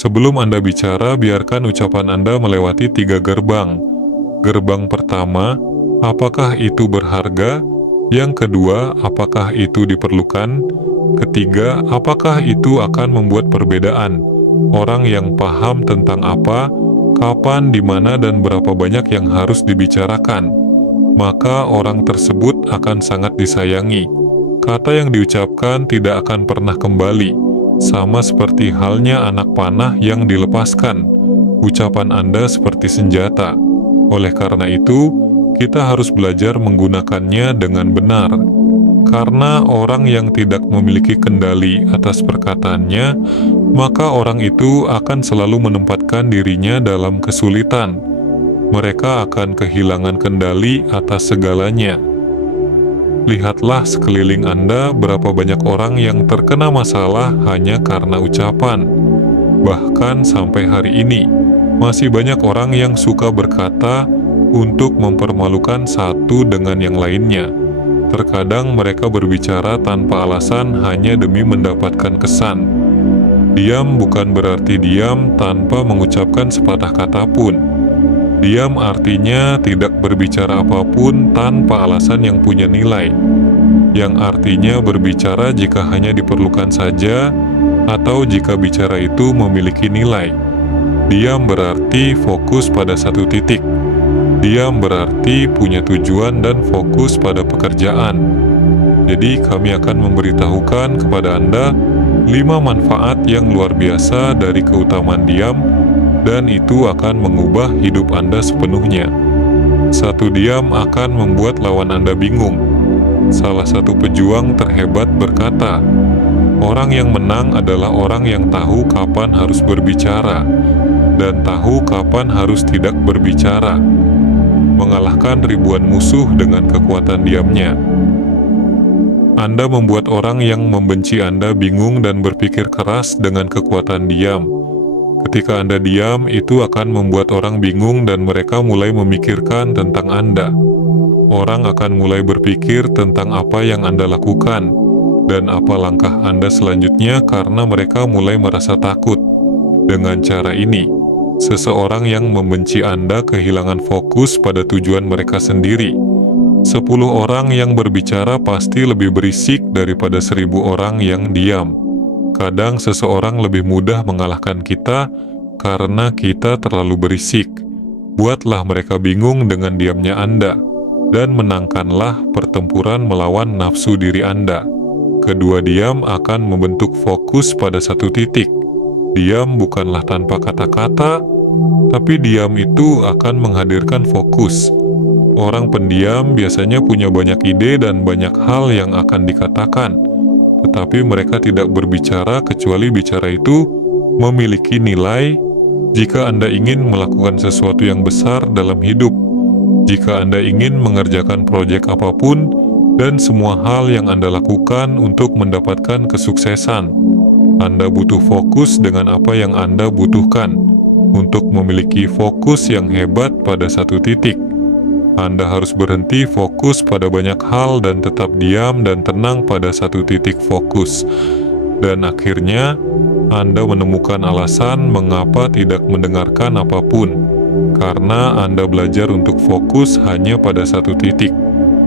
Sebelum Anda bicara, biarkan ucapan Anda melewati 3 gerbang. Gerbang pertama, apakah itu berharga? Yang kedua, apakah itu diperlukan? Ketiga, apakah itu akan membuat perbedaan? Orang yang paham tentang apa, kapan, di mana, dan berapa banyak yang harus dibicarakan, maka orang tersebut akan sangat disayangi. Kata yang diucapkan tidak akan pernah kembali, sama seperti halnya anak panah yang dilepaskan. Ucapan Anda seperti senjata. Oleh karena itu, kita harus belajar menggunakannya dengan benar. Karena orang yang tidak memiliki kendali atas perkataannya, maka orang itu akan selalu menempatkan dirinya dalam kesulitan. Mereka akan kehilangan kendali atas segalanya. Lihatlah sekeliling Anda, berapa banyak orang yang terkena masalah hanya karena ucapan. Bahkan sampai hari ini, masih banyak orang yang suka berkata untuk mempermalukan satu dengan yang lainnya. Terkadang mereka berbicara tanpa alasan hanya demi mendapatkan kesan. Diam bukan berarti diam tanpa mengucapkan sepatah kata pun. Diam artinya tidak berbicara apapun tanpa alasan yang punya nilai, yang artinya berbicara jika hanya diperlukan saja, atau jika bicara itu memiliki nilai. Diam berarti fokus pada satu titik. Diam berarti punya tujuan dan fokus pada pekerjaan. Jadi kami akan memberitahukan kepada Anda 5 manfaat yang luar biasa dari keutamaan diam, dan itu akan mengubah hidup Anda sepenuhnya. 1. Diam akan membuat lawan Anda bingung. Salah satu pejuang terhebat berkata, orang yang menang adalah orang yang tahu kapan harus berbicara, dan tahu kapan harus tidak berbicara. Mengalahkan ribuan musuh dengan kekuatan diamnya. Anda membuat orang yang membenci Anda bingung dan berpikir keras dengan kekuatan diam. Ketika Anda diam, itu akan membuat orang bingung dan mereka mulai memikirkan tentang Anda. Orang akan mulai berpikir tentang apa yang Anda lakukan, dan apa langkah Anda selanjutnya karena mereka mulai merasa takut. Dengan cara ini, seseorang yang membenci Anda kehilangan fokus pada tujuan mereka sendiri. 10 orang yang berbicara pasti lebih berisik daripada 1000 orang yang diam. Kadang seseorang lebih mudah mengalahkan kita karena kita terlalu berisik. Buatlah mereka bingung dengan diamnya Anda, dan menangkanlah pertempuran melawan nafsu diri Anda. Kedua, diam akan membentuk fokus pada satu titik. Diam bukanlah tanpa kata-kata, tapi diam itu akan menghadirkan fokus. Orang pendiam biasanya punya banyak ide dan banyak hal yang akan dikatakan, tetapi mereka tidak berbicara kecuali bicara itu memiliki nilai. Jika Anda ingin melakukan sesuatu yang besar dalam hidup, jika Anda ingin mengerjakan proyek apapun, dan semua hal yang Anda lakukan untuk mendapatkan kesuksesan, Anda butuh fokus dengan apa yang Anda butuhkan. Untuk memiliki fokus yang hebat pada satu titik, Anda harus berhenti fokus pada banyak hal dan tetap diam dan tenang pada satu titik fokus. Dan akhirnya, Anda menemukan alasan mengapa tidak mendengarkan apapun, karena Anda belajar untuk fokus hanya pada satu titik.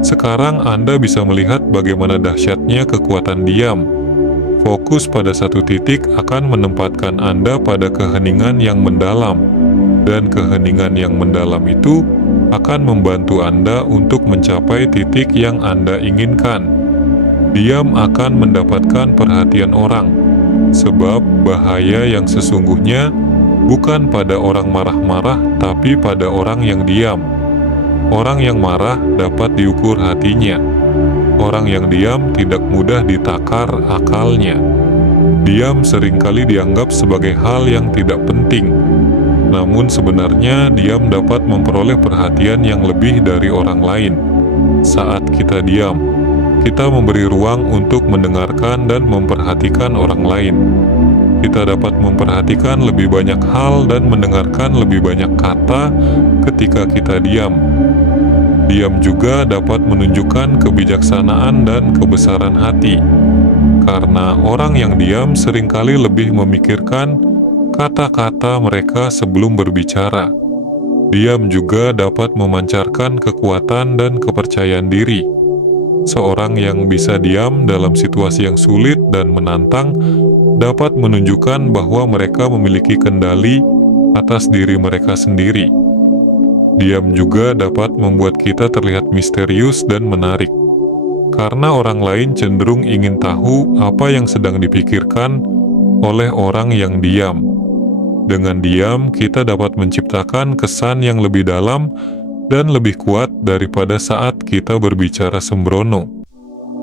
Sekarang Anda bisa melihat bagaimana dahsyatnya kekuatan diam. Fokus pada satu titik akan menempatkan Anda pada keheningan yang mendalam, dan keheningan yang mendalam itu akan membantu Anda untuk mencapai titik yang Anda inginkan. Diam akan mendapatkan perhatian orang, sebab bahaya yang sesungguhnya bukan pada orang marah-marah, tapi pada orang yang diam. Orang yang marah dapat diukur hatinya. Orang yang diam tidak mudah ditakar akalnya. Diam seringkali dianggap sebagai hal yang tidak penting, namun sebenarnya diam dapat memperoleh perhatian yang lebih dari orang lain. Saat kita diam, kita memberi ruang untuk mendengarkan dan memperhatikan orang lain. Kita dapat memperhatikan lebih banyak hal dan mendengarkan lebih banyak kata ketika kita diam. Diam juga dapat menunjukkan kebijaksanaan dan kebesaran hati, karena orang yang diam seringkali lebih memikirkan kata-kata mereka sebelum berbicara. Diam juga dapat memancarkan kekuatan dan kepercayaan diri. Seorang yang bisa diam dalam situasi yang sulit dan menantang dapat menunjukkan bahwa mereka memiliki kendali atas diri mereka sendiri. Diam juga dapat membuat kita terlihat misterius dan menarik, karena orang lain cenderung ingin tahu apa yang sedang dipikirkan oleh orang yang diam. Dengan diam, kita dapat menciptakan kesan yang lebih dalam dan lebih kuat daripada saat kita berbicara sembrono.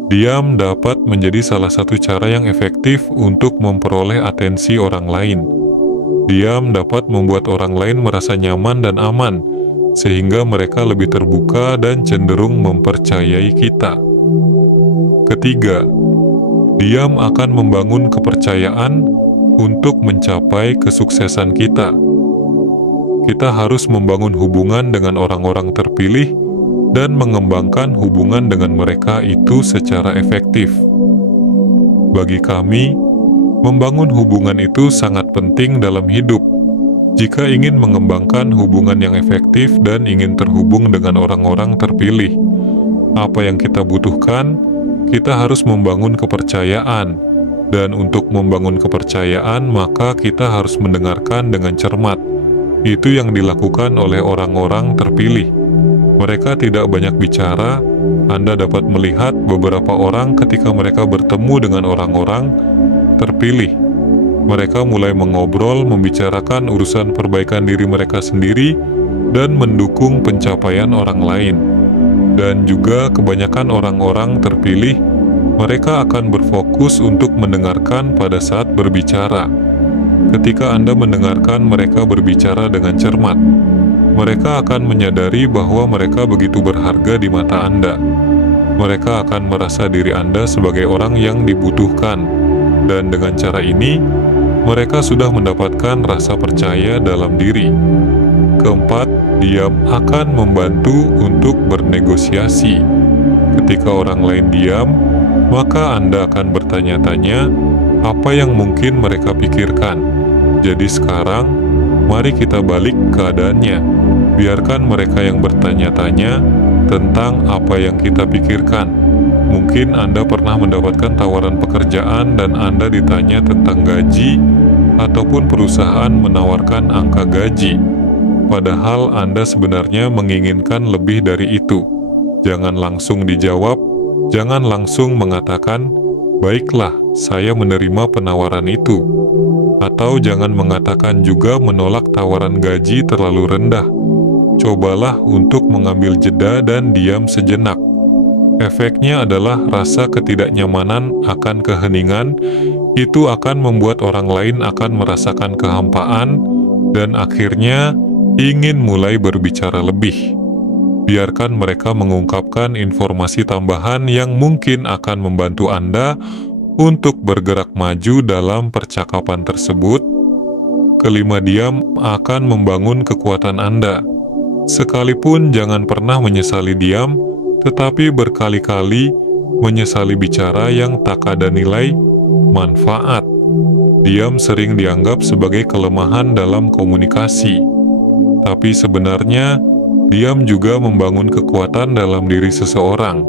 Diam dapat menjadi salah satu cara yang efektif untuk memperoleh atensi orang lain. Diam dapat membuat orang lain merasa nyaman dan aman, sehingga mereka lebih terbuka dan cenderung mempercayai kita. Ketiga, diam akan membangun kepercayaan untuk mencapai kesuksesan kita. Kita harus membangun hubungan dengan orang-orang terpilih dan mengembangkan hubungan dengan mereka itu secara efektif. Bagi kami, membangun hubungan itu sangat penting dalam hidup. Jika ingin mengembangkan hubungan yang efektif dan ingin terhubung dengan orang-orang terpilih, apa yang kita butuhkan, kita harus membangun kepercayaan. Dan untuk membangun kepercayaan, maka kita harus mendengarkan dengan cermat. Itu yang dilakukan oleh orang-orang terpilih. Mereka tidak banyak bicara. Anda dapat melihat beberapa orang ketika mereka bertemu dengan orang-orang terpilih. Mereka mulai mengobrol, membicarakan urusan perbaikan diri mereka sendiri, dan mendukung pencapaian orang lain. Dan juga kebanyakan orang-orang terpilih, mereka akan berfokus untuk mendengarkan pada saat berbicara. Ketika Anda mendengarkan mereka berbicara dengan cermat, mereka akan menyadari bahwa mereka begitu berharga di mata Anda. Mereka akan merasa diri Anda sebagai orang yang dibutuhkan, dan dengan cara ini, mereka sudah mendapatkan rasa percaya dalam diri. Keempat, diam akan membantu untuk bernegosiasi. Ketika orang lain diam, maka Anda akan bertanya-tanya apa yang mungkin mereka pikirkan. Jadi sekarang, mari kita balik keadaannya. Biarkan mereka yang bertanya-tanya tentang apa yang kita pikirkan. Mungkin Anda pernah mendapatkan tawaran pekerjaan dan Anda ditanya tentang gaji, ataupun perusahaan menawarkan angka gaji. Padahal Anda sebenarnya menginginkan lebih dari itu. Jangan langsung dijawab. Jangan langsung mengatakan, "Baiklah, saya menerima penawaran itu." Atau jangan mengatakan juga menolak tawaran gaji terlalu rendah. Cobalah untuk mengambil jeda dan diam sejenak. Efeknya adalah rasa ketidaknyamanan akan keheningan. Itu akan membuat orang lain akan merasakan kehampaan dan akhirnya ingin mulai berbicara lebih. Biarkan mereka mengungkapkan informasi tambahan yang mungkin akan membantu Anda untuk bergerak maju dalam percakapan tersebut. Kelima, diam akan membangun kekuatan Anda. Sekalipun jangan pernah menyesali diam, tetapi berkali-kali menyesali bicara yang tak ada nilai manfaat. Diam sering dianggap sebagai kelemahan dalam komunikasi, tapi sebenarnya diam juga membangun kekuatan dalam diri seseorang.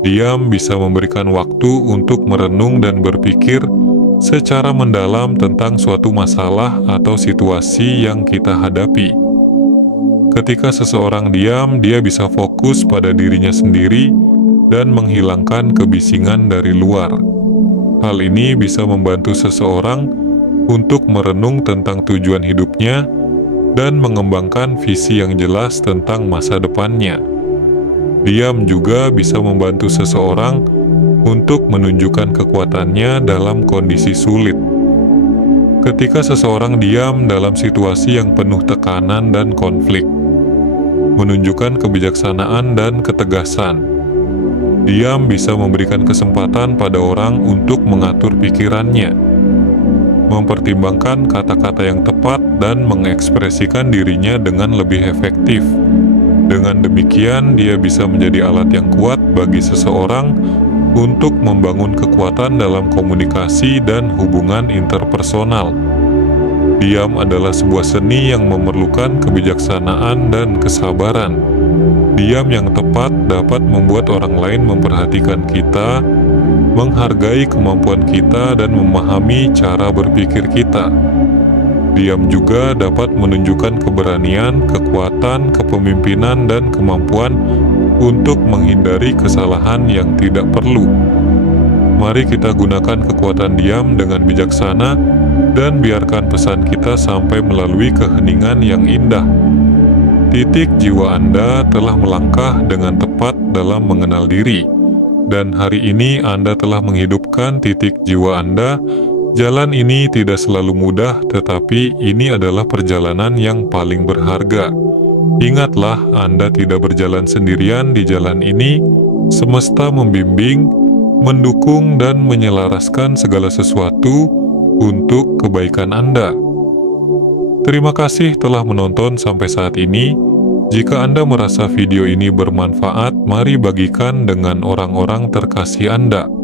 Diam bisa memberikan waktu untuk merenung dan berpikir secara mendalam tentang suatu masalah atau situasi yang kita hadapi. Ketika seseorang diam, dia bisa fokus pada dirinya sendiri dan menghilangkan kebisingan dari luar. Hal ini bisa membantu seseorang untuk merenung tentang tujuan hidupnya dan mengembangkan visi yang jelas tentang masa depannya. Diam juga bisa membantu seseorang untuk menunjukkan kekuatannya dalam kondisi sulit. Ketika seseorang diam dalam situasi yang penuh tekanan dan konflik, menunjukkan kebijaksanaan dan ketegasan. Diam bisa memberikan kesempatan pada orang untuk mengatur pikirannya, mempertimbangkan kata-kata yang tepat dan mengekspresikan dirinya dengan lebih efektif. Dengan demikian, dia bisa menjadi alat yang kuat bagi seseorang untuk membangun kekuatan dalam komunikasi dan hubungan interpersonal. Diam adalah sebuah seni yang memerlukan kebijaksanaan dan kesabaran. Diam yang tepat dapat membuat orang lain memperhatikan kita, menghargai kemampuan kita, dan memahami cara berpikir kita. Diam juga dapat menunjukkan keberanian, kekuatan, kepemimpinan, dan kemampuan untuk menghindari kesalahan yang tidak perlu. Mari kita gunakan kekuatan diam dengan bijaksana dan biarkan pesan kita sampai melalui keheningan yang indah. Titik jiwa Anda telah melangkah dengan tepat dalam mengenal diri, dan hari ini Anda telah menghidupkan titik jiwa Anda. Jalan ini tidak selalu mudah, tetapi ini adalah perjalanan yang paling berharga. Ingatlah, Anda tidak berjalan sendirian di jalan ini. Semesta membimbing, mendukung, dan menyelaraskan segala sesuatu untuk kebaikan Anda. Terima kasih telah menonton sampai saat ini. Jika Anda merasa video ini bermanfaat, mari bagikan dengan orang-orang terkasih Anda.